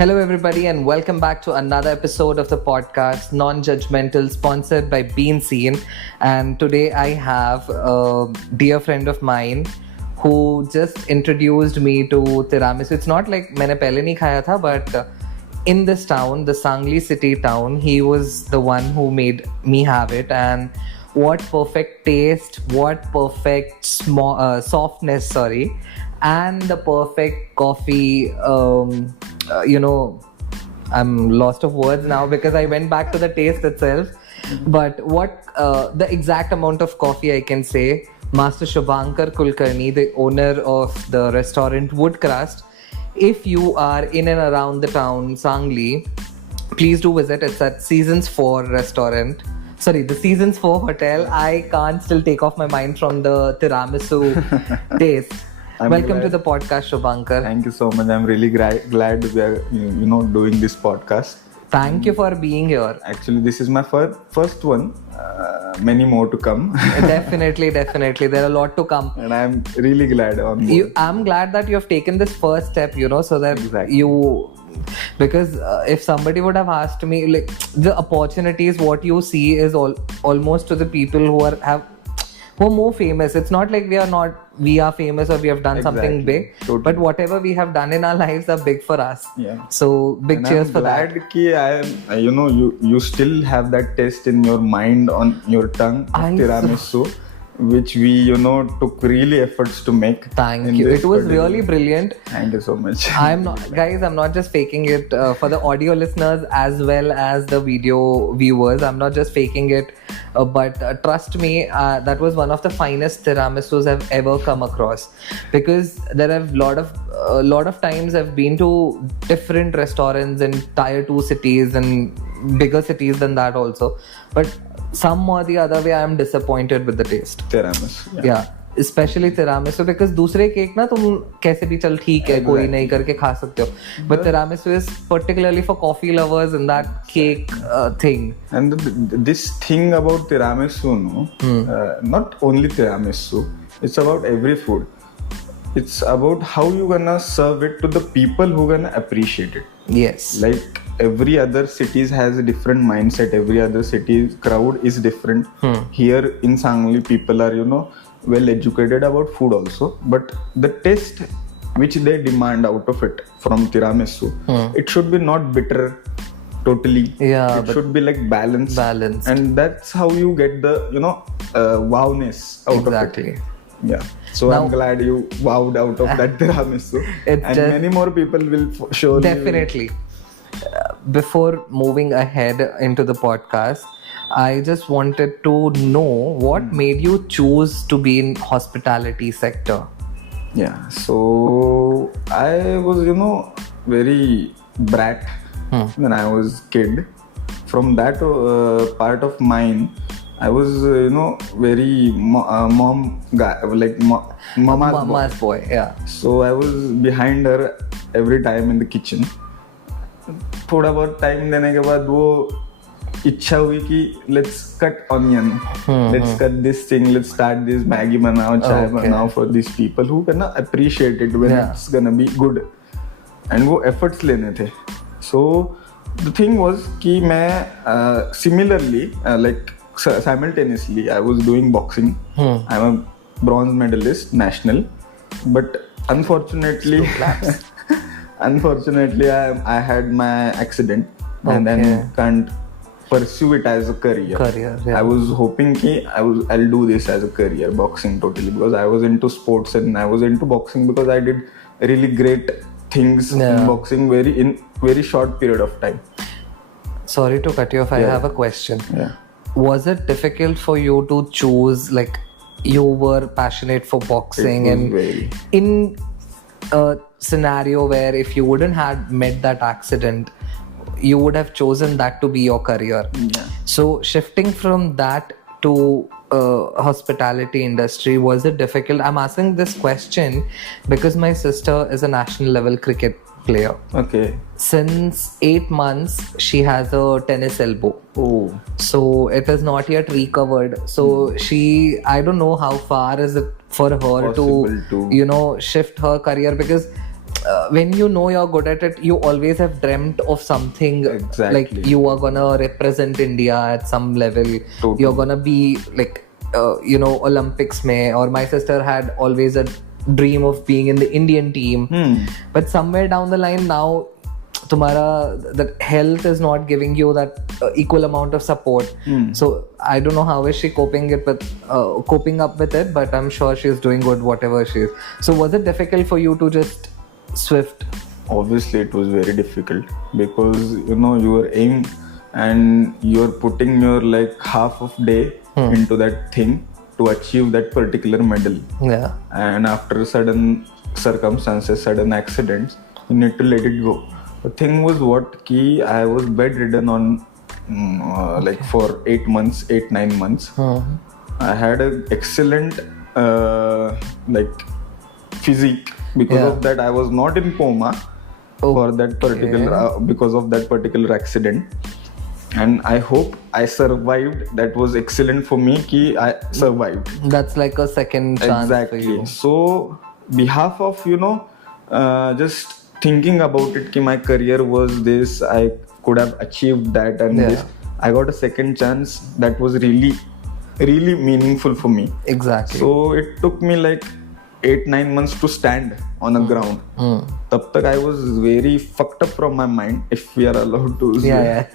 Hello, everybody, and welcome back to another episode of the podcast, Non-Judgmental, sponsored by Bean Scene. And today I have a dear friend of mine who just introduced me to tiramisu. It's not like मैंने पहले नहीं खाया था, but in this town, the Sangli city town, he was the one who made me have it. And what perfect taste, what perfect softness, and the perfect coffee. I'm lost of words now because I went back to the taste itself. But what the exact amount of coffee I can say, Master Shubhankar Kulkarni, the owner of the restaurant Woodcrust, if you are in and around the town, Sangli, please do visit. It's at Seasons 4 restaurant. Sorry, the Seasons 4 hotel. I can't still take off my mind from the tiramisu taste. Welcome to the podcast, Shubhankar. Thank you so much. I'm really glad we are, doing this podcast. Thank you for being here. Actually, this is my first one. Many more to come. Definitely. There are a lot to come. And I'm really glad on board. I'm glad that you have taken this first step, so that Exactly. because if somebody would have asked me, like, the opportunities, what you see is almost to the people who are more famous. It's not like we are famous or we have done something big, Totally. but whatever we have done in our lives are big for us. Yeah. So big cheers for that. I'm glad ki I am, you still have that taste in your mind, on your tongue, of tiramisu, which we, took really efforts to make. Thank you. It was really brilliant. Thank you so much. I'm not just faking it for the audio listeners as well as the video viewers. I'm not just faking it, but trust me, that was one of the finest tiramisus I've ever come across. Because there are a lot of times I've been to different restaurants in tier 2 cities and bigger cities than that also, but some or the other way I am disappointed with the taste. Tiramisu. Yeah, especially tiramisu, because दूसरे cake ना तुम कैसे भी चल ठीक है कोई नहीं करके खा सकते हो, but tiramisu is particularly for coffee lovers and that cake thing. And this thing about tiramisu, not only tiramisu, it's about every food. It's about how you gonna serve it to the people who gonna appreciate it. Yes. Like every other cities has a different mindset. Every other city's crowd is different. Here in Sangli, people are, well educated about food also. But the taste which they demand out of it from tiramisu, it should be not bitter totally. Yeah, it should be like balanced. Balanced. And that's how you get the, wowness out of it. Yeah. So Now, I'm glad you wowed out of that tiramisu. It's And just- many more people will surely. Definitely. Before moving ahead into the podcast, I just wanted to know what made you choose to be in hospitality sector. Yeah. So I was, very brat when I was kid. From that part of mine, I was, very mom guy, like mama's boy. boy, yeah. So I was behind her every time in the kitchen. थोड़ा बहुत time देने के बाद वो इच्छा हुई कि let's cut onion, let's cut this thing, let's start this Maggi बनाओ, चाय बनाओ for these people who gonna appreciate it when it's gonna be good. And वो efforts लेने थे. So the thing was कि मैं similarly like simultaneously I was doing boxing. I'm a bronze medalist national, but unfortunately I had my accident and then can't pursue it as a career. Yeah. I was hoping I'll do this as a career, boxing totally, because I was into sports and I was into boxing because I did really great things in boxing in very short period of time. Sorry to cut you off. I have a question. Yeah. Was it difficult for you to choose, like, you were passionate for boxing It was and very. in a scenario where if you wouldn't have met that accident, you would have chosen that to be your career. Yeah. So shifting from that to hospitality industry, was it difficult? I'm asking this question because my sister is a national level cricket player. Okay. Since 8 months, she has a tennis elbow. Oh. So it is not yet recovered. So I don't know how far is it for her Possible to, shift her career, because when you know you're good at it, you always have dreamt of something. Exactly. Like you are gonna represent India at some level. Totally. You're gonna be like, Olympics mein. Or my sister had always a dream of being in the Indian team. But somewhere down the line now, that health is not giving you that equal amount of support. So I don't know how is she coping up with it, but I'm sure she's doing good whatever she is. So was it difficult for you to just Swift? Obviously it was very difficult, because your aim and you're putting your like half of day into that thing to achieve that particular medal. Yeah. And after sudden circumstances, sudden accidents, you need to let it go. The thing was I was bedridden on for 8-9 months. I had an excellent physique. Because of that, I was not in coma for that particular because of that particular accident. And I hope I survived. That was excellent for me ki I survived. That's like a second chance for you. So behalf of just thinking about it ki my career was this, I could have achieved that and this, I got a second chance. That was really really meaningful for me. Exactly. So it took me like 8-9 months to stand on the ground. Tab tak I was very fucked up from my mind, if we are allowed to say. Yeah,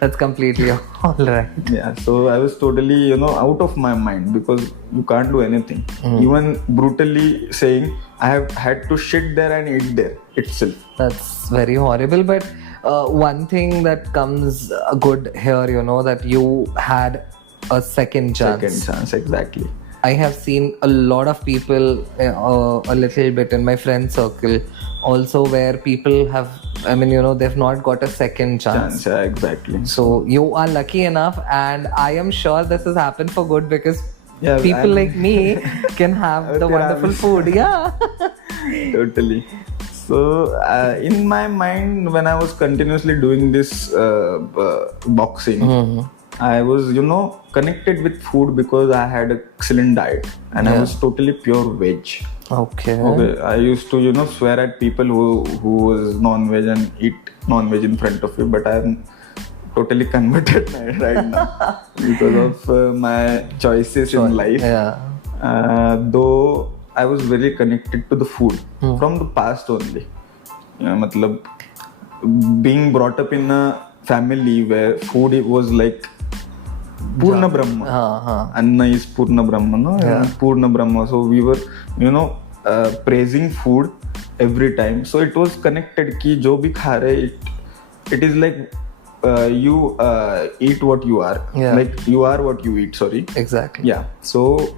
that's completely all right. Yeah, so I was totally out of my mind, because you can't do anything. Even brutally saying, I have had to shit there and eat there itself. That's very horrible, but one thing that comes good here, that you had a second chance. Exactly. I have seen a lot of people, a little bit in my friend circle also, where people have, they've not got a second chance. Yeah, exactly. So you are lucky enough, and I am sure this has happened for good, because people like me can have the wonderful food. Yeah. Totally. So in my mind, when I was continuously doing this boxing, I was, connected with food, because I had an excellent diet and I was totally pure veg. Okay. I used to, swear at people who was non-veg and eat non-veg in front of you, but I'm totally converted right now because of my choices in life. Yeah. Though I was very connected to the food from the past only. Being brought up in a family where food was like Purna Brahma. Anna is Purna Brahma, no? Yeah. Purna Brahma. So we were, praising food every time. So it was connected ki jo bhi kha rahe, it is like you eat what you are. Yeah. Like you are what you eat, sorry. Exactly. Yeah. So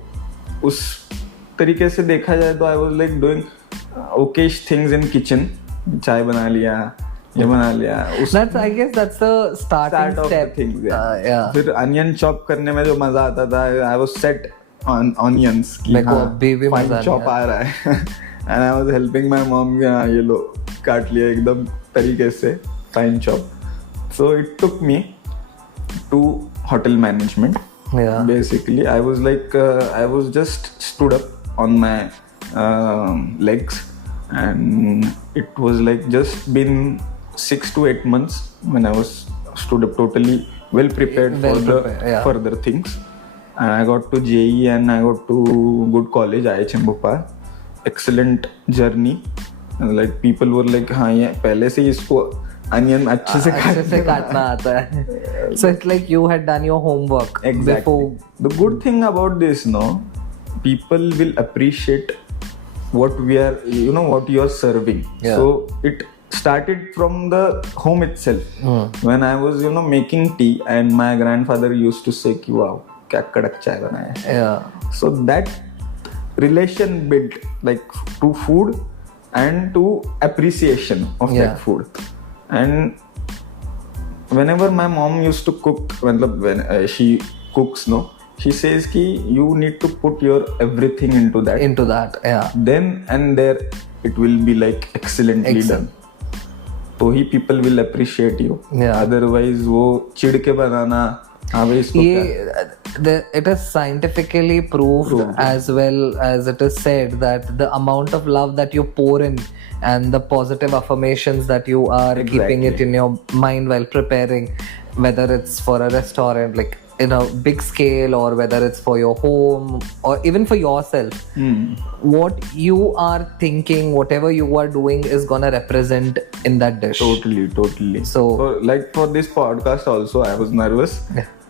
उस तरीके से देखा जाए तो I was like doing okayish things in kitchen. चाय बना लिया, ये बना लिया. I guess that's the starting of step. the things. Yeah. फिर onion chop करने में जो मजा आता था, I was set on onions. मेरे को अभी भी मजा fine chop आ रहा है. And I was helping my mom कि हाँ ये लो काट लिया एकदम तरीके से fine chop. So it took me to hotel management. Yeah. Basically, I was like, I was just stood up on my legs, and it was like just been 6 to 8 months when I was stood up totally well prepared for the further things. And I got to JE and I got to good college, IHM Bhopal. Excellent journey. And like people were like, हाँ ये पहले से इसको onion अच्छे से काटना आता है. So it's like you had done your homework. Exactly. Before. The good thing about this, people will appreciate what we are, what you are serving. Yeah. So it started from the home itself. When I was, making tea, and my grandfather used to say, wow, kya kadak chai banaya hai. Yeah. So that relation built like to food and to appreciation of that food. And whenever my mom used to cook, when she cooks, she says ki you need to put your everything into that. Yeah. Then and there it will be like excellently done. So he people will appreciate you. Yeah. Otherwise वो चिढ़ के बनाना हाँ भाई इसको क्या it is scientifically proved as well as it is said that the amount of love that you pour in and the positive affirmations that you are keeping it in your mind while preparing, whether it's for a restaurant like in a big scale or whether it's for your home or even for yourself, what you are thinking, whatever you are doing is gonna represent in that dish. Totally. So like for this podcast also I was nervous,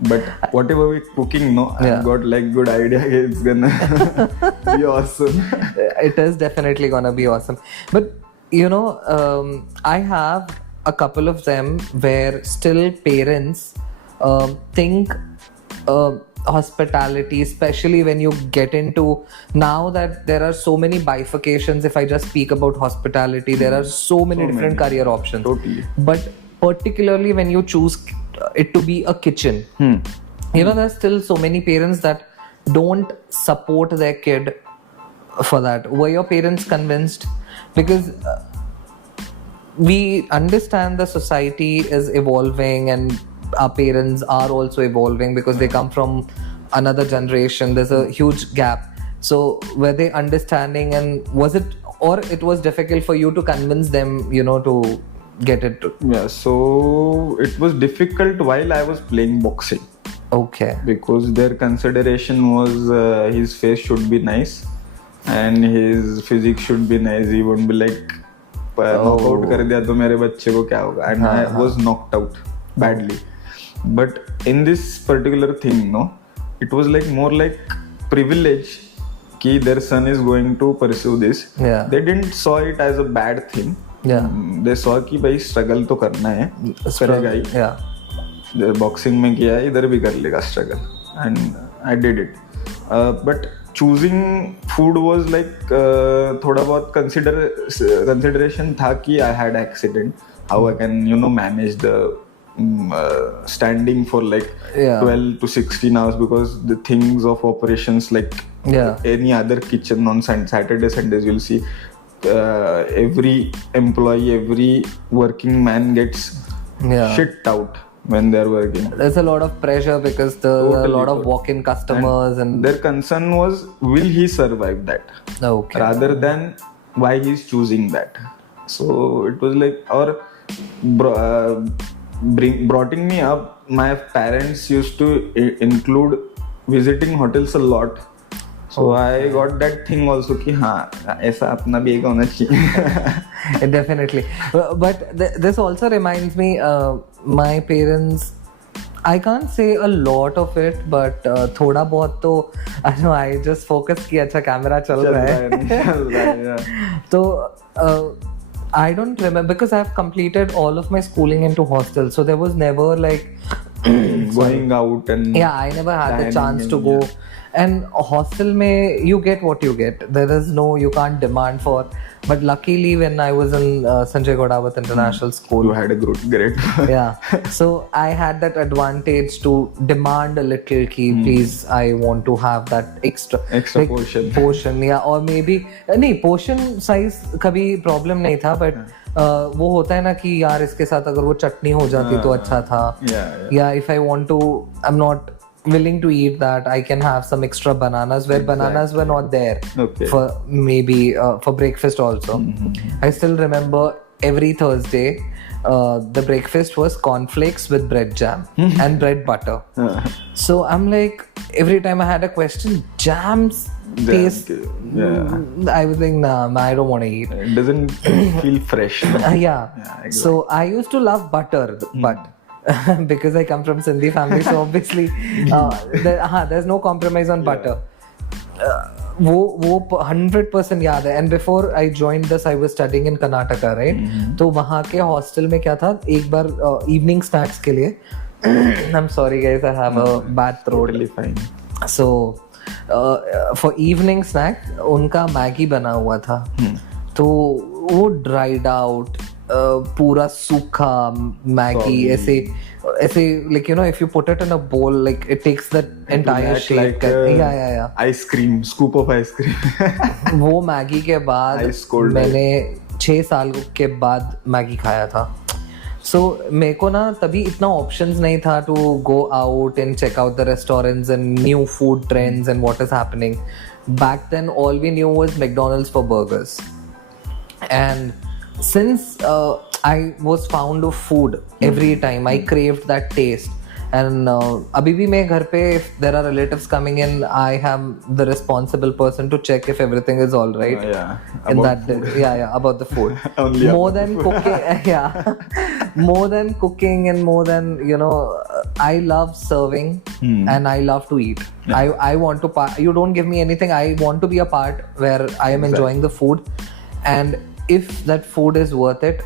but whatever we cooking, no, I've got like good idea. It's gonna be awesome. It is definitely gonna be awesome. But you know, I have a couple of them where still parents think hospitality, especially when you get into now that there are so many bifurcations. If I just speak about hospitality, there are so many different career options. Totally. But particularly when you choose it to be a kitchen, you know, there's still so many parents that don't support their kid for that. Were your parents convinced? Because we understand the society is evolving and our parents are also evolving because they come from another generation. There's a huge gap. So were they understanding, and was it, or it was difficult for you to convince them, you know, to get it? Yeah, so it was difficult while I was playing boxing. Okay. Because their consideration was his face should be nice and his physique should be nice. He won't be like knockout कर दिया तो मेरे बच्चे को क्या होगा? And I was knocked out badly. But in this particular thing, no, it was like more like privilege कि their son is going to pursue this. Yeah. They didn't saw it as a bad thing. Yeah. They saw कि भाई struggle तो करना है, करेगा ही. Yeah. Boxing में किया है, इधर भी कर लेगा struggle. And I did it. But choosing food was like थोड़ा बहुत consideration था कि I had accident. How I can, you know, manage the standing for like 12 to 16 hours, because the things of operations like any other kitchen on Saturday, Sundays, you'll see every employee, every working man gets shit out when they're working. There's a lot of pressure because there's a lot of walk-in customers and their concern was, will he survive that? Okay. Rather than why he's choosing that. So it was like, or brought me up, my parents used to include visiting hotels a lot. So I got that thing also कि हाँ ऐसा अपना भी एक होना चाहिए. Definitely. But this also reminds me, my parents, I can't say a lot of it, but थोड़ा बहुत तो I know I just focus कि अच्छा कैमरा चल रहा है. तो I don't remember because I've completed all of my schooling into hostel, so there was never like going out and I never had the chance to go. And hostel mein you get what you get. There is no, you can't demand for. But luckily when I was in Sanjay Godawat International School, you had a great yeah, so I had that advantage to demand a little ki please I want to have that extra like, portion yeah, or maybe नहीं portion size कभी problem नहीं था, but वो होता है ना कि यार इसके साथ अगर वो चटनी हो जाती तो अच्छा था. Yeah, if I want to, I'm not willing to eat that, I can have some extra bananas where bananas were not there for maybe for breakfast also. I still remember every Thursday the breakfast was cornflakes with bread jam and bread butter. So I'm like, every time I had a question, jams taste, I was like, nah, I don't want to eat. It doesn't feel fresh. Yeah, exactly. So I used to love butter, but because I come from Sindhi family, so obviously there's no compromise on butter. वो 100% याद है. And before I joined this, I was studying in Karnataka, right? तो वहाँ के hostel में क्या था, एक बार evening snacks के लिए I'm sorry guys, I have a bad throat. Totally fine. So for evening snack उनका मैगी बना हुआ था. तो वो dried out, पूरा सूखा मैगी ऐसे like, you know, if you put it in a bowl, like it takes the entire shape. Yeah. Ice cream, scoop of ice cream. वो मैगी के बाद मैंने 6 साल के बाद मैगी खाया था. So मेरे को ना तभी इतना options नहीं था to go out and check out the restaurants and new food trends and what is happening. Back then, all we knew was McDonald's for burgers. And since I was fond of food every time, I craved that taste. And अभी भी मैं घर पे, if there are relatives coming in, I am the responsible person to check if everything is all right. In that day. About the food. Only More about than cooking, more than cooking and more than, you know, I love serving and I love to eat. I want to you don't give me anything, I want to be a part where I am enjoying the food, and if that food is worth it,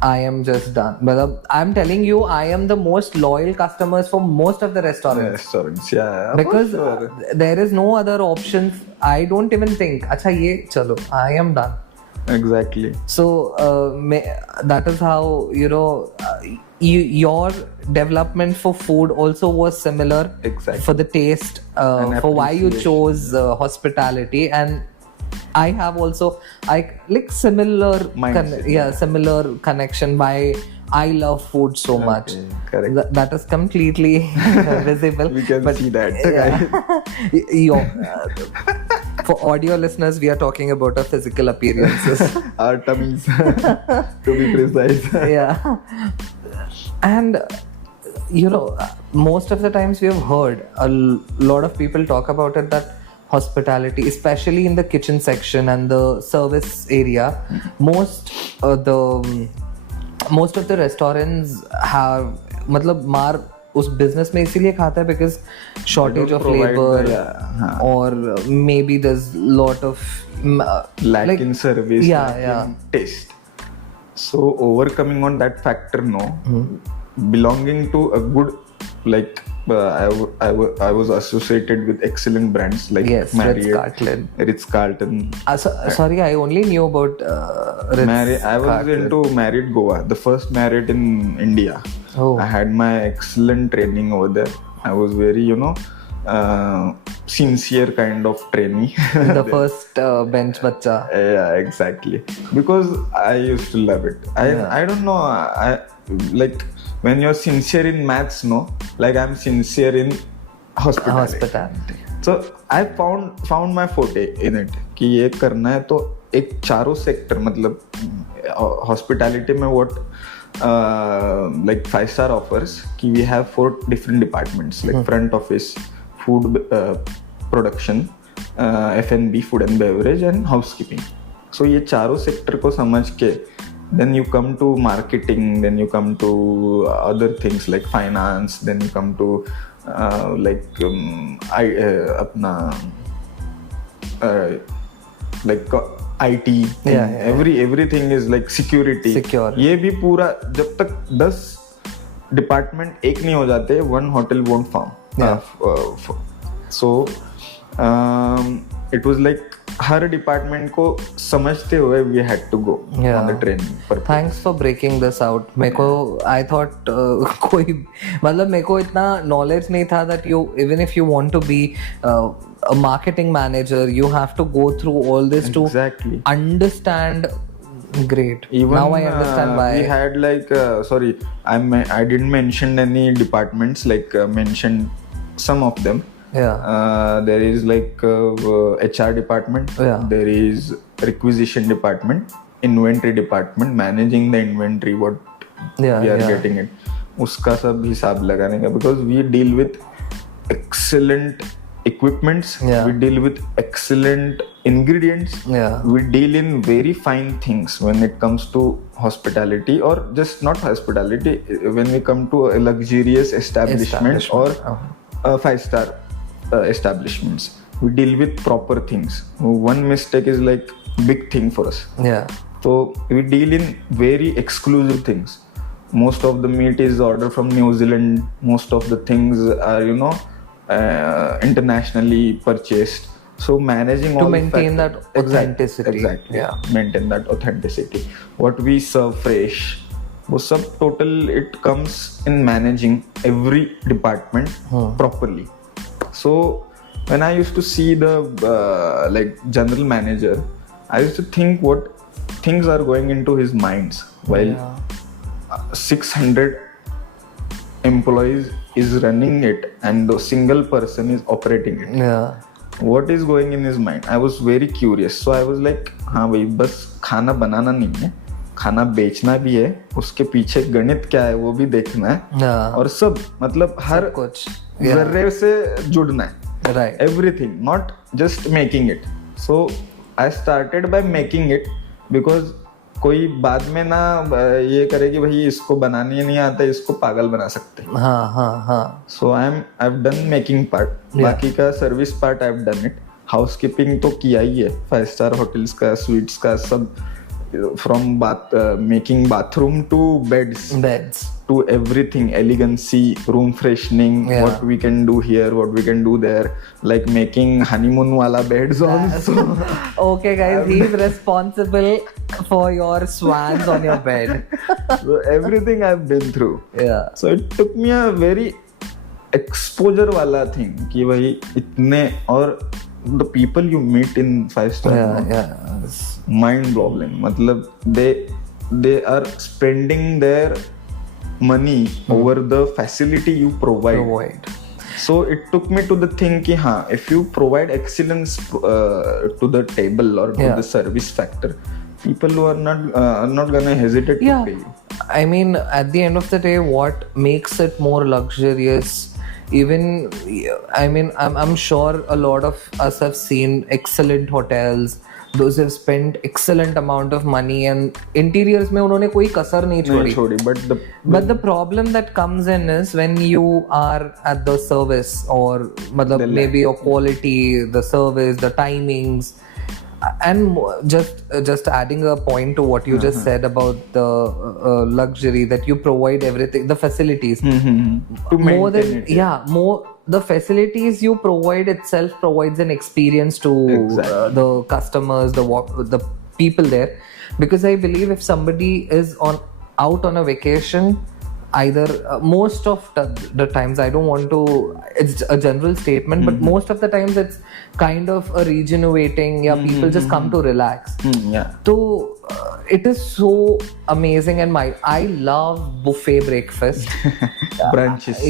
I am just done. But I'm telling you, I am the most loyal customers for most of the restaurants. Restaurants, yeah. Because For sure. there is no other options. I don't even think, acha ye chalo, I am done. Exactly. So that is how, you know, your development for food also was similar. Exactly. For the taste, And for why you appreciation. chose hospitality. And I have also like similar Mindset, similar connection why I love food so much. correct. That is completely visible. We can see that. For audio listeners, we are talking about our physical appearances. Our tummies, to be precise. Yeah. And you know, most of the times we have heard a lot of people talk about it, that hospitality, especially in the kitchen section and the service area, most of the restaurants have मतलब मार उस business में इसीलिए खाता है because shortage of provide labor, the- or maybe there's lot of Lack in service, Yeah, lack yeah. in taste. So overcoming on that factor, belonging to a good, like I was associated with excellent brands like Yes, Marriott, Ritz-Carlton. Ritz-Carlton. Sorry, I only knew about I was into Marriott Goa, the first Marriott in India. Oh. I had my excellent training over there. I was very, sincere kind of trainee. The first bench bacha. Yeah, exactly. Because I used to love it. I don't know. I like when you're sincere in maths, like I'm sincere in hospitality. So I found my forte in it कि ये करना है तो एक चारों sector मतलब hospitality में what like 5-star offers कि we have 4 different departments like front office, food production, F&B, food and beverage and housekeeping. So ये चारों सेक्टर को समझ के then you come to marketing, then you come to other things like finance, then you come to IT, everything is like security. Secure. ये भी पूरा जब तक 10 डिपार्टमेंट एक नहीं हो जाते, one hotel won't form. So it was like her department को समझते हुए we had to go on the training purpose. Thanks for breaking this out. मेरे को I thought कोई मतलब मेरे को इतना knowledge नहीं था that you even if you want to be a marketing manager, you have to go through all this Exactly. to understand. Great. Even now I understand why. We had like I didn't mention any departments, like mentioned some of them. There is like HR department. There is requisition department, inventory department, managing the inventory, what we are getting it. उसका सब हिसाब लगाने का, because we deal with excellent equipments, we deal with excellent ingredients, we deal in very fine things when it comes to hospitality, or just not hospitality, when we come to a luxurious establishment or 5-star establishments, we deal with proper things. One mistake is like big thing for us. So we deal in very exclusive things. Most of the meat is ordered from New Zealand, most of the things are internationally purchased. So managing to all maintain that authenticity. Exactly. Maintain that authenticity. What we serve fresh, वो सब total it comes in managing every department properly. So when I used to see the like general manager, I used to think what things are going into his minds while 600 employees is running it and the single person is operating it. Yeah. What is going in his mind? I was very curious. So I was like, हाँ भाई बस खाना बनाना नहीं है, खाना बेचना भी है, उसके पीछे गणित क्या है वो भी देखना है. Yeah. और सब मतलब हर कुछ जर्रे से जुड़ना है. Right. Everything, not just making it. So I started by making it because कोई बाद में ना ये करे कि भाई इसको बनाने नहीं आता, इसको पागल बना सकते. हाँ. So I've done making part. बाकी का service part I've done it. Housekeeping तो किया ही है, 5-star होटल्स का, स्वीट्स का, सब from making bathroom to beds to everything, elegancy, room freshening, what we can do here, what we can do there, like making honeymoon wala beds also. Okay guys, he's responsible for your swans on your bed. So everything I've been through. Yeah. So it took me a very exposure wala thing कि भाई इतने, और the people you meet in 5-star, mind boggling. मतलब they are spending their money over the facility you provide. So it took me to the thing कि हाँ, if you provide excellence to the table or to the service factor, people who are not gonna hesitate to pay you. I mean, at the end of the day, what makes it more luxurious? Even, I mean, I'm sure a lot of us have seen excellent hotels. Those have spent excellent amount of money and interiors में उन्होंने कोई कसर नहीं छोड़ी. But the problem that comes in is when you are at the service, or मतलब maybe your quality, the service, the timings. And just adding a point to what you just said about the luxury, that you provide everything, the facilities. To more than maintain it. More the facilities you provide itself provides an experience to the customers, the people there. Because I believe if somebody is out on a vacation, either most of the times, I don't want to, it's a general statement, but most of the times it's kind of a regenerating, people just come to relax. So it is so amazing, and I love buffet breakfast. Brunches.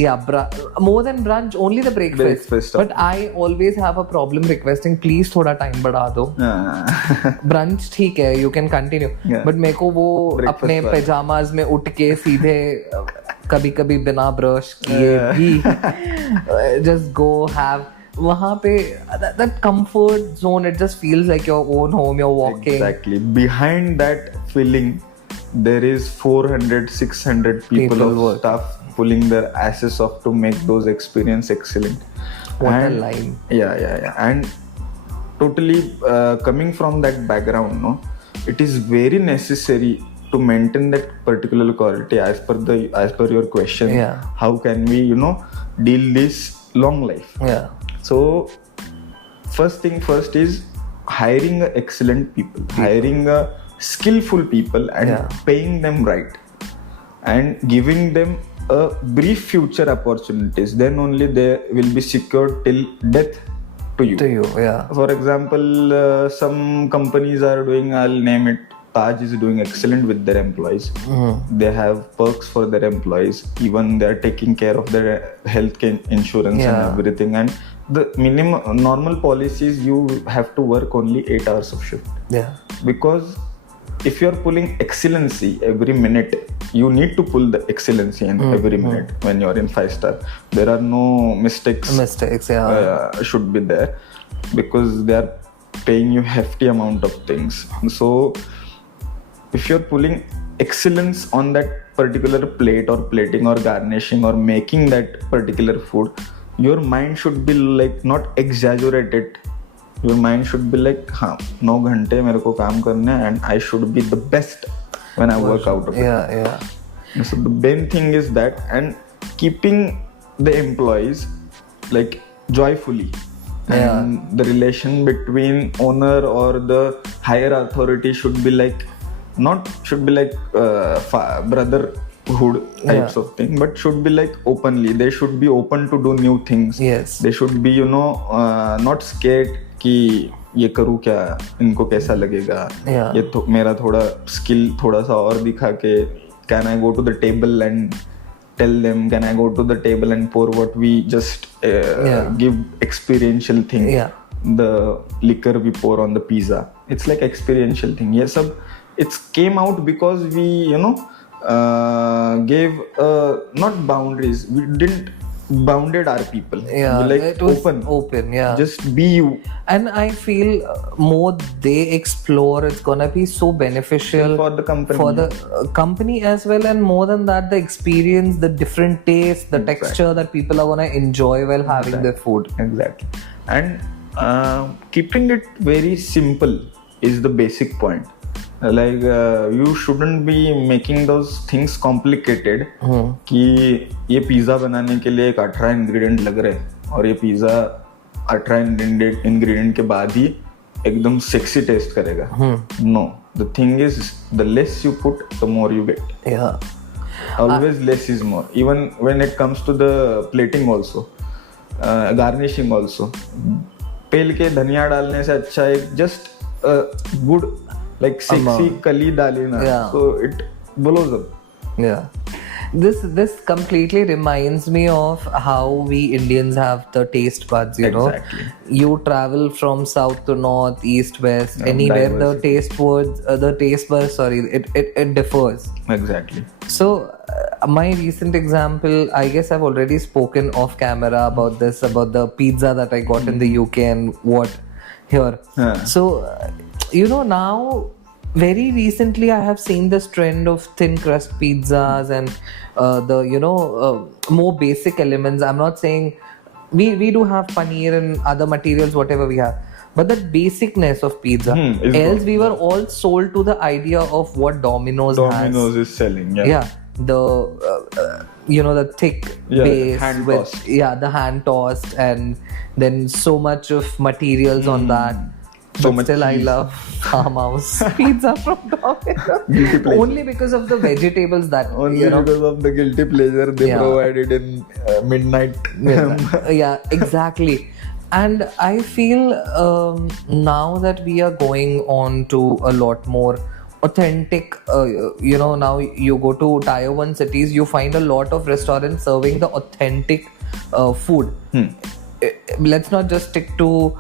More than brunch, only the breakfast. But I always have a problem requesting, please thoda time बढ़ा दो. Brunch ठीक है, you can continue. But मेरे को वो अपने pajamas में उठ के सीधे कभी बिना ब्रश किए भी just go have वहाँ पे that comfort zone, it just feels like your own home, you're walking. Exactly. Behind that feeling, there is 400-600 people of staff pulling their asses off to make those experience excellent. What a line. Yeah. And totally coming from that background, no, it is very necessary to maintain that particular quality as per your question. How can we, deal this long life? So first thing first is hiring excellent people, hiring skillful people, and paying them right, and giving them a brief future opportunities. Then only they will be secured till death to you. For example, some companies are doing, I'll name it, Taj is doing excellent with their employees. They have perks for their employees. Even they are taking care of their health insurance and everything. And the normal policies, you have to work only 8 hours of shift. Because if you are pulling excellency every minute, you need to pull the excellency in every minute when you are in 5-star. There are no mistakes. Should be there, because they are paying you hefty amount of things. So if you're pulling excellence on that particular plate or plating or garnishing or making that particular food, your mind should be like not exaggerated. Your mind should be like, 9 घंटे मेरे को काम करना है, and I should be the best when I work out of it. So the main thing is that, and keeping the employees like joyfully. And the relation between owner or the higher authority should be like, brotherhood types of thing, but should be like openly. They should be open to do new things. They should be, not scared कि ये करूँ क्या, इनको कैसा लगेगा, ये मेरा थोड़ा स्किल थोड़ा सा और दिखा के can I go to the table and tell them, can I go to the table and pour what we just give experiential thing. The liquor we pour on the pizza, it's like experiential thing. Yes, it's came out because we gave not boundaries, we didn't bounded our people. Like it was open. Just be you. And I feel more they explore, it's gonna be so beneficial for the company as well. And more than that, the experience, the different taste, the texture that people are gonna enjoy while having their food. Exactly. And keeping it very simple is the basic point. Like you shouldn't be making those things complicated कि ये pizza बनाने के लिए 18 ingredient लग रहे हैं और ये पिज्जा 18 इंग्रेडिएंट के बाद ही एकदम सेक्सी टेस्ट करेगा. No, the thing is the less you put, the more you get. Always less is more. Even when it comes to the plating also, garnishing also. पेल के धनिया डालने से अच्छा एक just good like sexy kali dalina, so it blows up. This completely reminds me of how we Indians have the taste buds, you know. You travel from south to north, east, west, anywhere the taste buds it differs. Exactly. So my recent example, I guess I've already spoken off camera about this, about the pizza that I got in the UK and what here. So now very recently I have seen this trend of thin crust pizzas and the more basic elements. I'm not saying we do have paneer and other materials, whatever we have, but that basicness of pizza. Else we were all sold to the idea of what Domino's is selling. The the thick base with the hand tossed, and then so much of materials on that. So much still, cheese. I love farmhouse pizza from Domino's. Only because of the vegetables that because of the guilty pleasure they provided in midnight. Exactly. And I feel now that we are going on to a lot more authentic, now you go to tier 1 cities, you find a lot of restaurants serving the authentic food. Let's not just stick to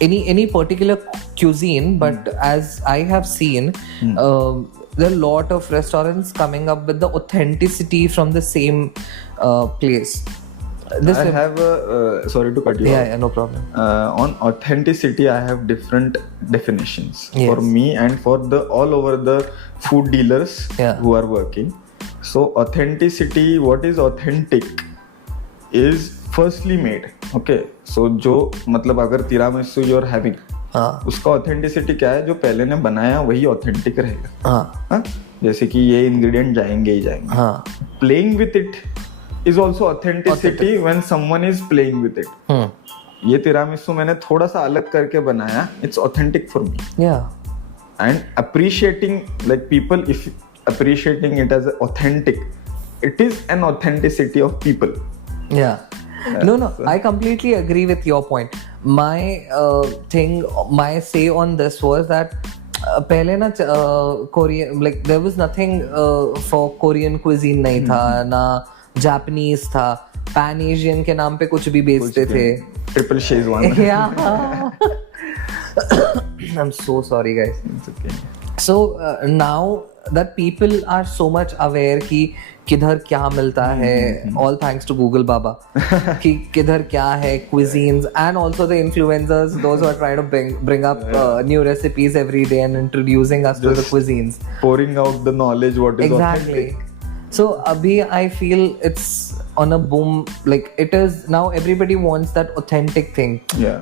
any particular cuisine, but as I have seen, there are a lot of restaurants coming up with the authenticity from the same place. I have sorry to cut you off. No problem. On authenticity, I have different definitions for me and for the all over the food dealers who are working. So authenticity, what is authentic is firstly made. Okay, so जो मतलब अगर tiramisu you are having, उसका authenticity क्या है? जो पहले ने बनाया वही ऑथेंटिक रहेगा. जैसे कि ये इंग्रेडिएंट जाएंगे ही जाएंगे. Playing with it is also authenticity when someone is playing with it. ये तिरामिसू मैंने थोड़ा सा अलग करके बनाया, it's authentic for me. And appreciating like people, if appreciating it as authentic, it is an authenticity of people. No, I completely agree with your point. My my say on this was that पहले ना Korean, like there was nothing for Korean cuisine नहीं था, ना Japanese था, Pan Asian के नाम पे कुछ भी बेचते थे. Triple Szechuan. I'm so sorry guys. It's okay. So now that people are so much aware कि किधर क्या मिलता है, all thanks to Google Baba, कि किधर क्या है cuisines, and also the influencers, those who are trying to bring up new recipes every day and introducing us to the cuisines, pouring out the knowledge what is authentic. So abhi I feel it's on a boom, like it is now everybody wants that authentic thing.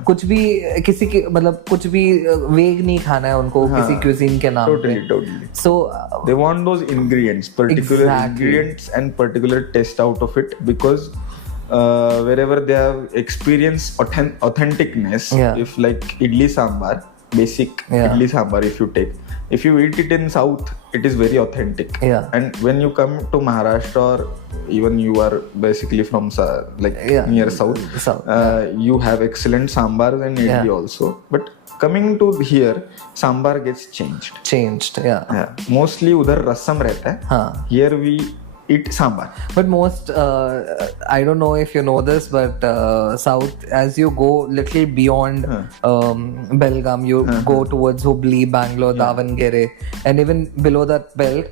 कुछ भी किसी की मतलब कुछ भी वेग नहीं खाना है उनको किसी cuisine के नाम पे. Totally. So they want those ingredients, particular ingredients and particular taste out of it, because wherever they have experienced authenticness, if like idli sambar, basic idli sambar if you take, if you eat it in South, it is very authentic. Yeah. And when you come to Maharashtra, or even you are basically from near South, you have excellent sambars and idli also. But coming to here, sambar gets changed. Yeah. Mostly udhar rasam rehta hai. Here we eat sambar. But most, I don't know if you know this, but South, as you go little beyond Belgaum, you go towards Hubli, Bangalore, Davangere, and even below that belt,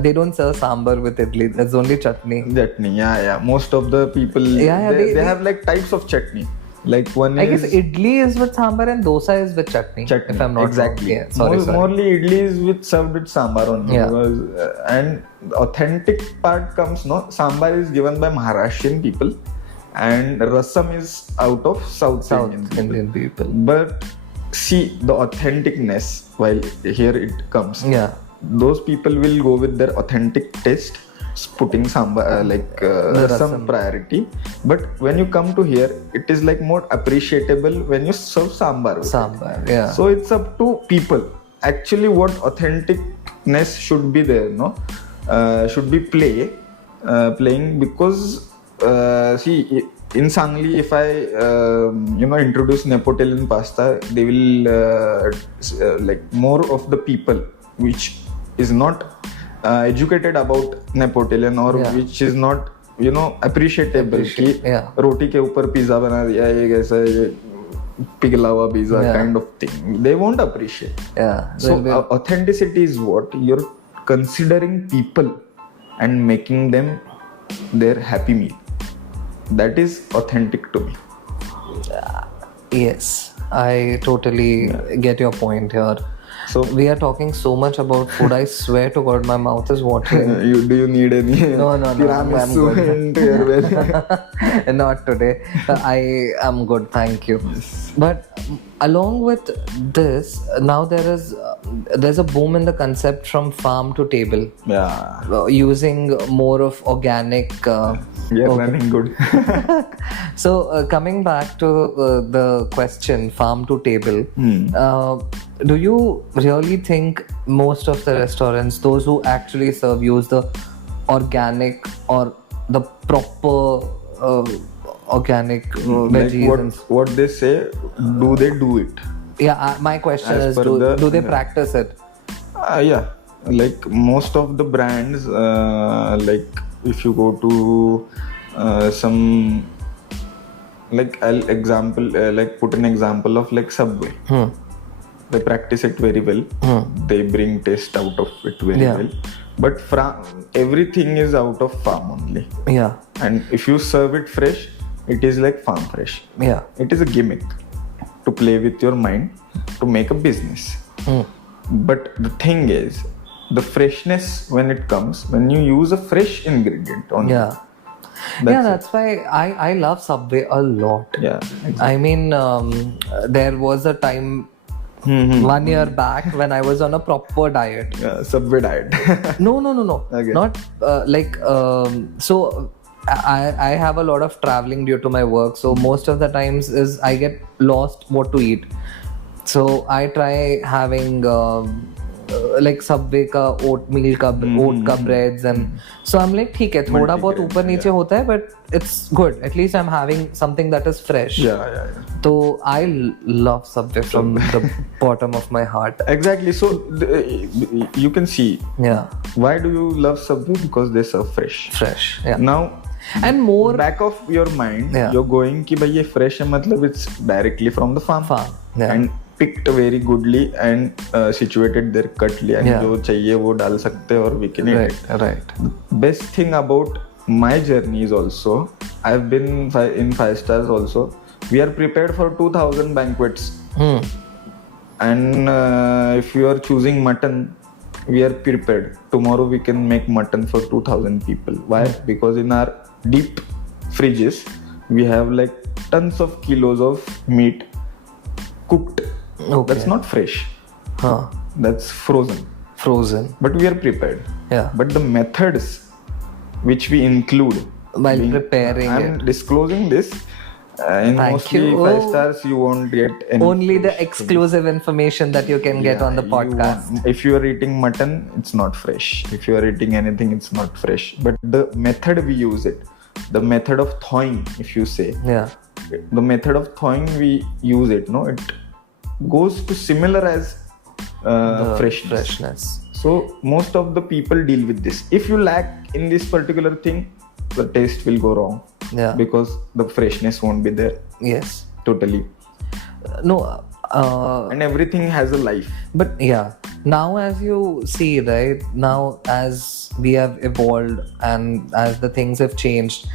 they don't serve sambar with idli. There's only chutney. Yeah. Most of the people, they have like types of chutney. Like one I guess idli is with sambar and dosa is with chutney. If I'm not exactly. wrong. Yeah, sorry. Morely idli is served with sambar only. Yeah. Because, and the authentic part comes, sambar is given by Maharashtrian people and rasam is out of South Indian people. But see the authenticness while here it comes. Yeah. Those people will go with their authentic taste, putting sambar rasam priority. But when you come to here, it is like more appreciable when you serve sambar. Yeah. So it's up to people. Actually, what authenticness should be there, should be playing, because see in Sangli, if I introduce Nepotelin pasta, they will like more of the people which is not educated about Nepotelin or which is not appreciable कि रोटी के ऊपर pizza बना दिया ये कैसा ये पिघला हुआ pizza kind of thing. They won't appreciate. So authenticity is what you're considering people and making them their happy meal. That is authentic to me. Yes, I totally get your point here. So we are talking so much about food. I swear to God, my mouth is watering. Do you need any? No. I'm good. Not today. I am good, thank you. Yes. But along with this, now there's a boom in the concept from farm to table. Yeah. Using more of organic. We are running good. So coming back to the question, farm to table. Do you really think most of the restaurants, those who actually serve, use the organic or the proper organic veggies? Like what they say, do they do it? Yeah, my question is, do they practice it? Yeah, like most of the brands, like if you go to some, like I'll put an example of like Subway. They practice it very well. They bring taste out of it very well. But everything is out of farm only. Yeah. And if you serve it fresh, it is like farm fresh. Yeah. It is a gimmick to play with your mind to make a business. But the thing is, the freshness when it comes, when you use a fresh ingredient only. Yeah. That's why I love Subway a lot. Yeah. Exactly. I mean, there was a time 1 year back when I was on a proper diet. Subway diet. No. Okay. Not so I have a lot of traveling due to my work. So most of the times is I get lost what to eat. So I try having like Subway का oatmeal का oat का breads and so I'm like ठीक है थोड़ा बहुत ऊपर नीचे होता है but it's good. At least I'm having something that is fresh. Yeah. So I love Subway from the bottom of my heart. Exactly. So you can see. Yeah. Why do you love Subway? Because they serve fresh. Fresh. Yeah. Now. And more back of your mind, you're going कि भाई ये fresh है मतलब it's directly from the farm. And picked very goodly and situated there cutly and जो चाहिए वो डाल सकते हैं और we can eat. Right. Best thing about my journey is also I've been in 5 stars also. We are prepared for 2000 banquets. And if you are choosing mutton, we are prepared. Tomorrow we can make mutton for 2000 people. Why? Because in our deep fridges we have like tons of kilos of meat cooked. Okay. That's not fresh. That's frozen. But we are prepared. Yeah. But the methods which we include while preparing I'm disclosing this In Thank mostly you. 5 Oh. stars, you won't get any Only the fresh thing. exclusive information that you can get on the podcast. If you are eating mutton, it's not fresh. If you are eating anything, it's not fresh. But the method we use it, the method of thawing, if you say, Yeah. the method of thawing we use it, no, it goes to similar as The freshness. So most of the people deal with this. If you lack in this particular thing, the taste will go wrong Yeah. because the freshness won't be there Yes. totally, No. and everything has a life. But yeah, now as you see, right, now as we have evolved and as the things have changed,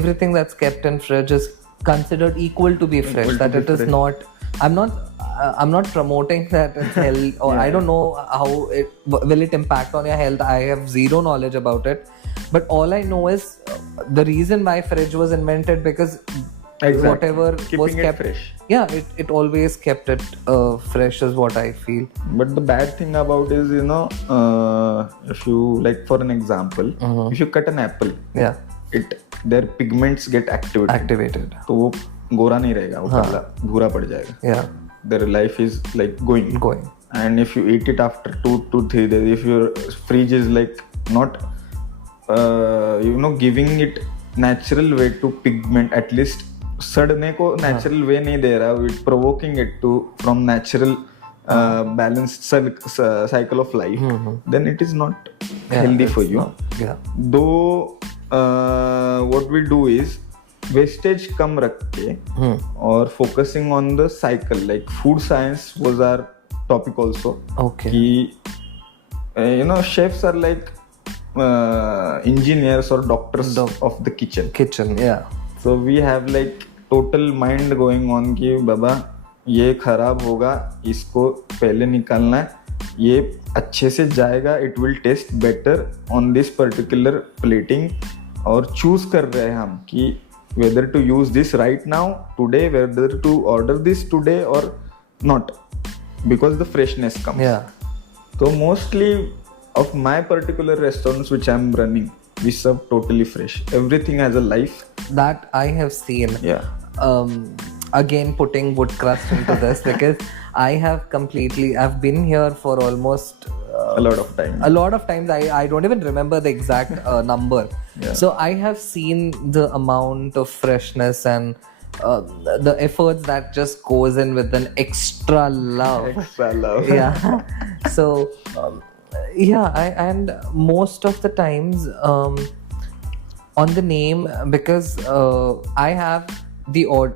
everything that's kept in fridge is considered equal to be fresh. to That be it is fresh. not. I'm not promoting that it's health, or I don't know how it will it impact on your health. I have zero knowledge about it, but all I know is the reason why fridge was invented because Exactly. whatever Keeping was it kept fresh. yeah, it always kept it fresh is what I feel. But the bad thing about is, if you, like for an example, if you cut an apple, Yeah, their pigments get activated. तो वो गोरा नहीं रहेगा, वो काला भूरा पड़ जाएगा. yeah, Their life is like going. And if you eat it after 2 to 3 days, if your fridge is like not giving it natural way to pigment, at least सड़ने को natural way नहीं दे रहा, it provoking it to from natural balanced cycle of life, then it is not healthy for you. Yeah, Though what we do is wastage कम रख के और focusing on the cycle, like food science was our topic also. okay. कि chefs are like engineers or doctors of the kitchen. Yeah, So we have like total mind going on कि बाबा ये खराब होगा, इसको पहले निकालना है, ये अच्छे से जाएगा, it will taste better on this particular plating, और choose कर रहे हैं हम कि whether to use this right now today, whether to order this today or not, because the freshness comes. yeah, So mostly of my particular restaurants which I'm running, we serve totally fresh. Everything has a life. that I have seen. Yeah. Again, putting wood crust into this because I've been here for almost A lot of time. a lot of times. I don't even remember the exact number. Yeah. So I have seen the amount of freshness and the efforts that just goes in with an extra love. Extra love. Yeah. So and most of the times on the name, because I have the odd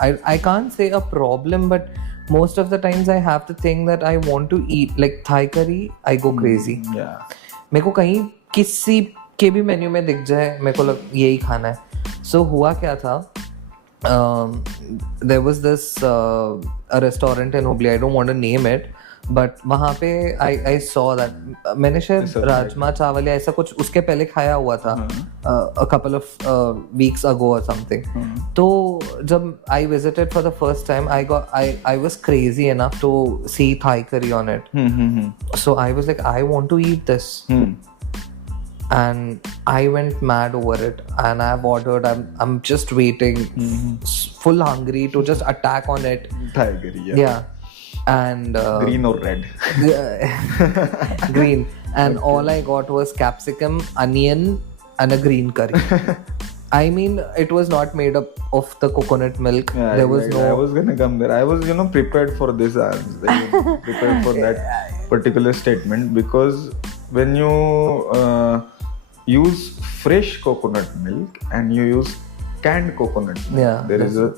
I can't say a problem, but most of the times I have the thing that I want to eat, like Thai curry, I go crazy. Yeah. मेरे को कहीं किसी के भी menu में दिख जाए, मेरे को यही खाना है. So हुआ क्या था, there was this a restaurant in Hubli, I don't want to name it, but वहाँ पे I saw that मैंने शायद राजमा चावल या ऐसा कुछ उसके पहले खाया हुआ था a couple of weeks ago or something. तो जब I visited for the first time, I was crazy enough to see Thai curry on it. So I was like, I want to eat this. And I went mad over it, and I've ordered. I'm just waiting, full hungry to just attack on it. Thai curry, yeah. Yeah, and Green or red? green. And all I got was capsicum, onion, and a green curry. I mean, it was not made up of the coconut milk. Yeah, There was I no. was gonna come there. I was, prepared for this. Prepared for that particular statement, because when you use fresh coconut milk and you use canned coconut milk, Yeah, there is a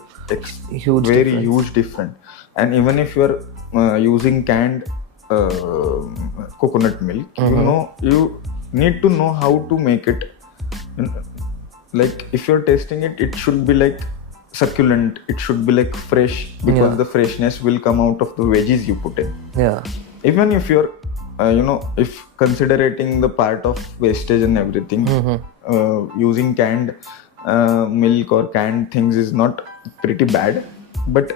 huge very difference. huge difference. And even if you are using canned coconut milk, you need to know how to make it. Like if you're tasting it, it should be like succulent, it should be like fresh, because Yeah. the freshness will come out of the veggies you put in. Yeah, Even if you're if considering the part of wastage and everything, using canned milk or canned things is not pretty bad, but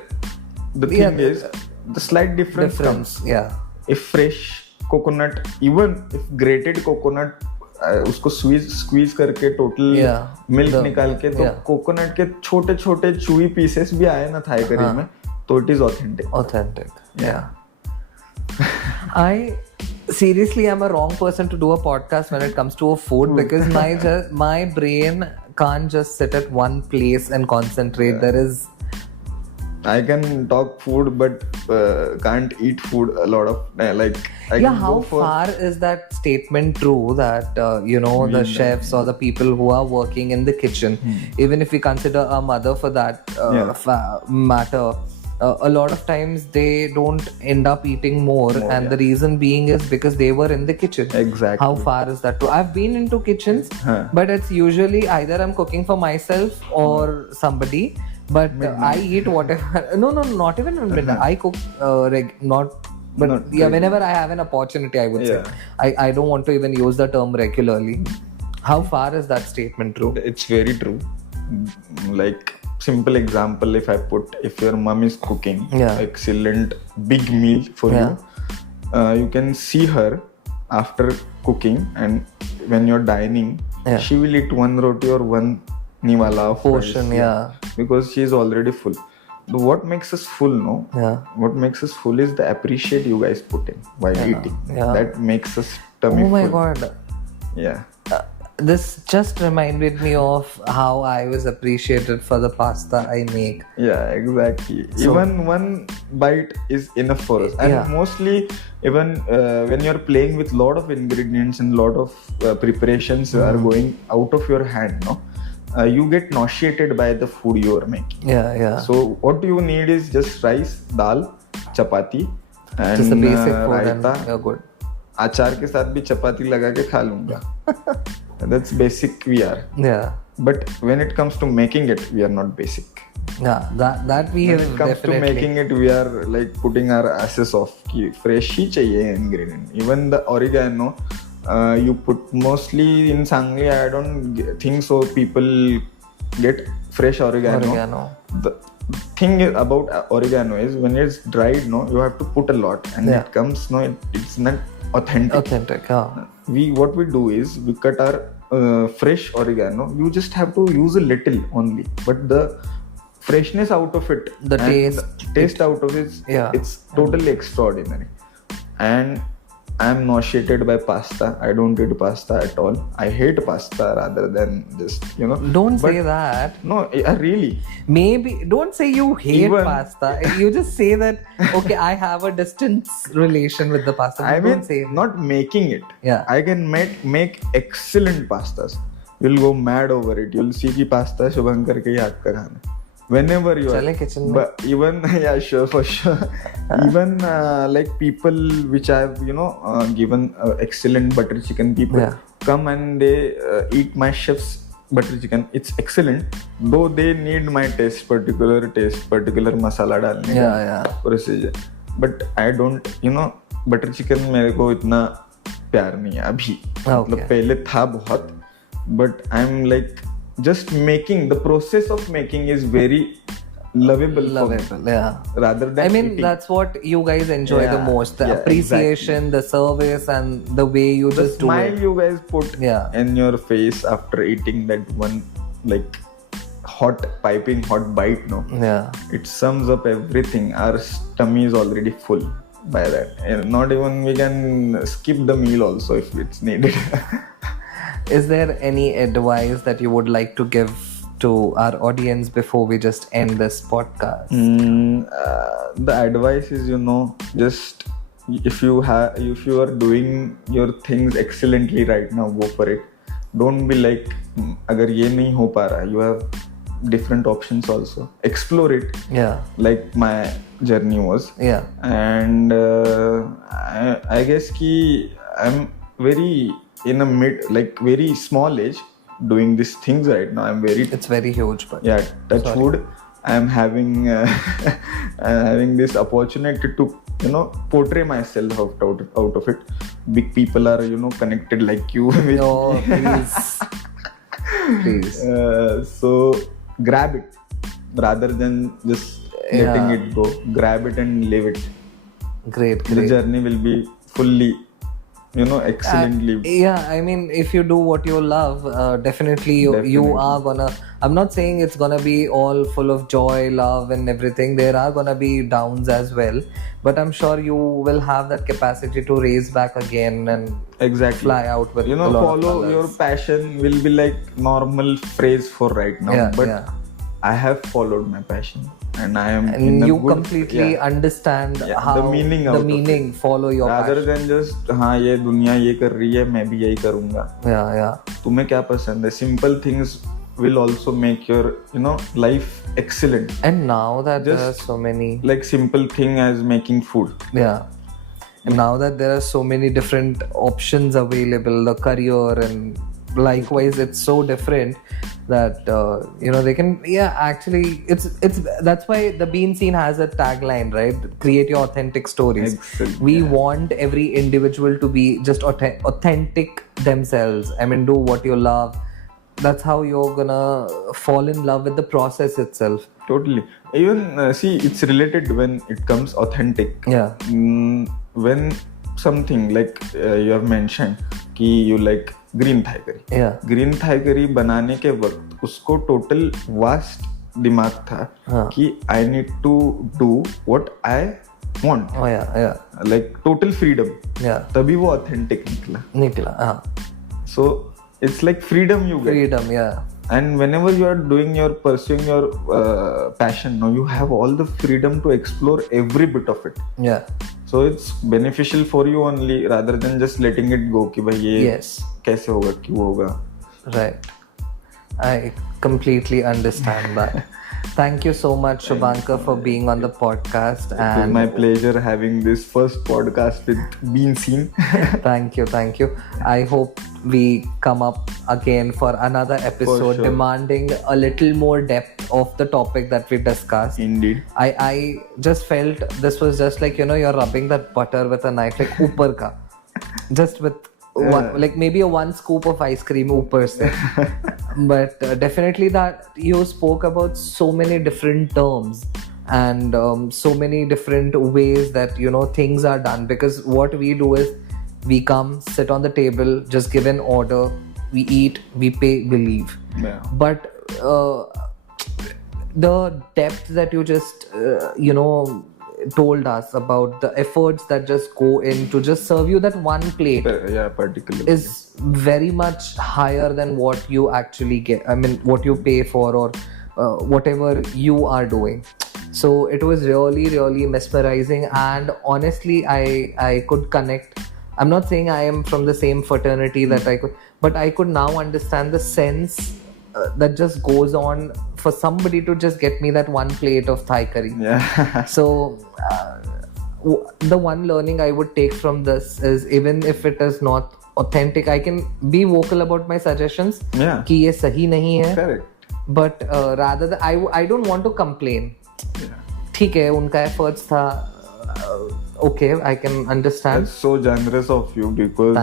the thing is the slight difference comes. Yeah, If fresh coconut, even if grated coconut उसको squeeze करके total Yeah. Milk The- निकाल के, तो yeah. Coconut के छोटे छोटे chewy pieces भी आए ना थाई करी में, तो it is authentic. Authentic. Yeah. I seriously am a wrong person to do a podcast when it comes to a food because my brain can't just sit at one place and concentrate. There is I can talk food, but can't eat food a lot of like. I can how go for, far is that statement true that the chefs or the people who are working in the kitchen, even if we consider a mother for that matter, a lot of times they don't end up eating more, and the reason being is because they were in the kitchen. Exactly. How far is that true? I've been into kitchens, but it's usually either I'm cooking for myself or somebody. But I eat whatever. No, not even in midnight. I cook whenever I have an opportunity, I would say. I don't want to even use the term regularly. How far is that statement true? It's very true. Like simple example, if your mom is cooking excellent big meal for you, you can see her after cooking, and when you're dining, she will eat one roti or one niwala of portion, rice, because she is already full. But what makes us full, what makes us full is the appreciate you guys put in while eating. That makes us tummy full. Oh my god. Yeah. This just reminded me of how I was appreciated for the pasta I make. Yeah, exactly. Even one bite is enough for us. And mostly, even when you're playing with lot of ingredients and lot of preparations are going out of your hand, you get nauseated by the food you are making. So what you need is just rice, dal, chapati, and just the basic food, raita. and you're good. Achar के साथ भी चपाती लगा के खा लूंगा. That's basic we are. Yeah. But when it comes to making it, we are not basic. Yeah, that we When have it comes definitely. to making it, we are like putting our asses off. कि fresh ही चाहिए ingredient. Even the oregano, you put mostly in Sangli. I don't think so. People get fresh oregano. The thing about oregano is when it's dried, you have to put a lot, and it comes, it's not authentic. What we do is we cut our fresh oregano. You just have to use a little only, but the freshness out of it, the taste out of it, it's totally extraordinary. And I'm nauseated by pasta. I don't eat pasta at all. I hate pasta rather than just, Don't say that. No, really. Maybe don't say you hate pasta. You just say that, okay, I have a distance relation with the pasta. I don't mean, say not making it. Yeah. I can make excellent pastas. You'll go mad over it. You'll see ki pasta Shubhankar ke hath ka khana. Whenever you Chale are, kitchen but even sure, for sure. Even like people which I've given excellent butter chicken, people come and they eat my chef's butter chicken. It's excellent, though they need my particular masala dalne ka procedure. But I don't, butter chicken मेरे को इतना प्यार नहीं है अभी. मतलब पहले था बहुत, but I'm like just making, the process of making is very lovable for me, rather than eating. That's what you guys enjoy the most, the appreciation, the service, and the way you the just do smile it. you guys put in your face after eating that one like piping hot bite, it sums up everything. Our tummy is already full by that, and not even we can skip the meal also if it's needed. Is there any advice that you would like to give to our audience before we just end this podcast? The advice is, just if you are doing your things excellently right now, go for it. Don't be like, agar ye nahi ho pa raha, you have different options also. Explore it. Like my journey was. And I guess ki I'm very in a very small age doing these things right now. It's very huge, but touch wood, I'm having this opportunity to portray myself out of it. Big people are connected like you with me. Please. So grab it rather than just letting it go. Grab it and live it. Great. The journey will be fully excellently. Yeah, I mean, if you do what you love, definitely you are gonna, I'm not saying it's gonna be all full of joy, love and everything. There are gonna be downs as well, but I'm sure you will have that capacity to raise back again and exactly fly out with a lot of follow colours. your passion will be like normal phrase for right now, Yeah, but yeah. I have followed my passion and I am in And a you good, completely understand how the meaning out of it. follow your rather passion. than just हाँ ये दुनिया ये कर रही है मैं भी यही करूँगा. Yeah. तुम्हें क्या पसंद है? Simple things will also make your life excellent. And now that there are Just so many, like simple thing as making food. yeah, and now that there are so many different options available, the career and likewise it's so different that they can, actually it's that's why the Bean Scene has a tagline, right? Create your authentic stories. Excellent, We want every individual to be just authentic themselves. I mean, do what you love. That's how you're gonna fall in love with the process itself. Totally. Even see, it's related when it comes authentic. Yeah. When something like you have mentioned कि you like green Thai curry. Yeah. Green Thai curry बनाने के वक्त उसको total vast दिमाग था कि I need to do what I want. Oh yeah. Like total freedom. Yeah. तभी वो authentic निकला. So it's like freedom you get. Freedom, yeah. And whenever you are pursuing your passion, now you have all the freedom to explore every bit of it. Yeah. So it's beneficial for you only rather than just letting it go कि भाई ये कैसे होगा क्यों होगा. Right. I completely understand that. Thank you so much, Shubhankar, for being on the podcast. It was my pleasure having this first podcast with Bean Scene. Thank you. I hope we come up again for another episode demanding a little more depth of the topic that we discussed. Indeed. I just felt this was just like, you're rubbing that butter with a knife, like upar ka. Just with one, like maybe a one scoop of ice cream upar se. But definitely that you spoke about so many different terms and so many different ways that things are done, because what we do is we come, sit on the table, just give an order, we eat, we pay, we leave. Yeah. But the depth that you just told us about, the efforts that just go in to just serve you that one plate, particularly is very much higher than what you actually get. I mean, what you pay for or whatever you are doing. So it was really, really mesmerizing, and honestly, I could connect. I'm not saying I am from the same fraternity that I could, but I could now understand the sense that just goes on for somebody to just get me that one plate of Thai curry. Yeah. So the one learning I would take from this is, even if it is not authentic, I can be vocal about my suggestions. Yeah. कि ये सही नहीं है. Correct. But rather than I don't want to complain. ठीक है, उनका efforts था. Okay, I can understand. That's so generous of you, because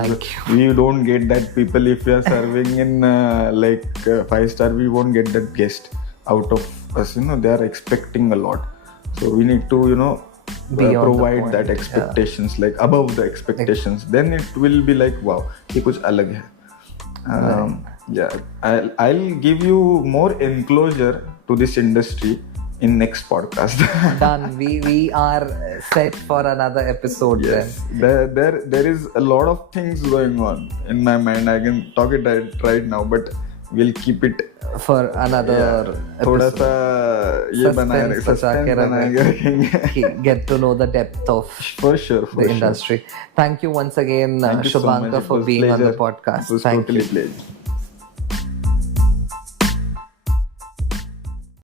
we don't get that people. If we are serving in 5-star, we won't get that guest out of us. They are expecting a lot, so we need to provide that expectations, like above the expectations. Then it will be like, wow, ये कुछ अलग है. Yeah, I'll give you more enclosure to this industry in next podcast. Done. We are set for another episode. Yes. Then There is a lot of things going on in my mind. I can talk it right now, but we'll keep it for another थोड़ा episode. सा ये बनाए रखेंगे. Get to know the depth of For sure. the industry. Thank you once again, Thank you so Shubhankar, much. It for was being on the pleasure. podcast. It was Thank totally you. pleasure.